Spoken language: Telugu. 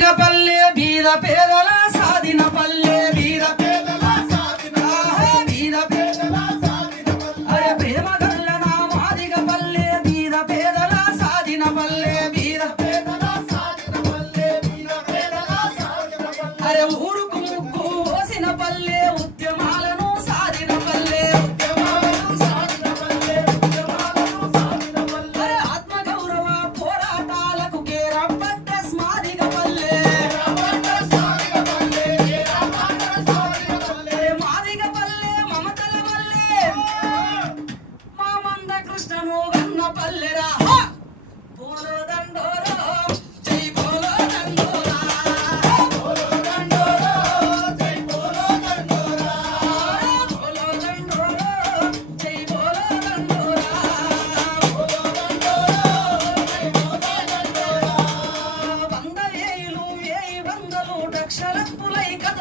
పల్లె బీద పేదల సాధిన పల్లె బీద పేదల సాధిన బీద పేదల సాధిన అరే ప్రేమ గల్ల నా మాదిగ పల్లె బీద పేదల సాధిన పల్లె బీద పేదల సాధిన పల్లె బీద పేదల సాధిన పల్లె అరే ఊరుకు ముక్కు ఓసిన పల్లె ఉద్యమాలను సాధిన పల్లె ఉద్యమాలను సాధిన పల్లె ఉద్యమాలను సాధిన పల్లె అరే ఆత్మగౌరవ పోరాటాలకు కేరపడ్డ స్మాదిగ పల్లె మాదిగ పల్లె మమతల పల్లె మా మంద కృష్ణను గన్న పల్లెరా బోలో దండోరా జై బోలో దండోరా బోలో దండోరా జై బోలో దండోరా బోలో దండోరా జై బోలో దండోరా బోలో దండోరా జై బోలో దండోరా వంద వేలు వేయి వందలు లక్షలప్పులై కథ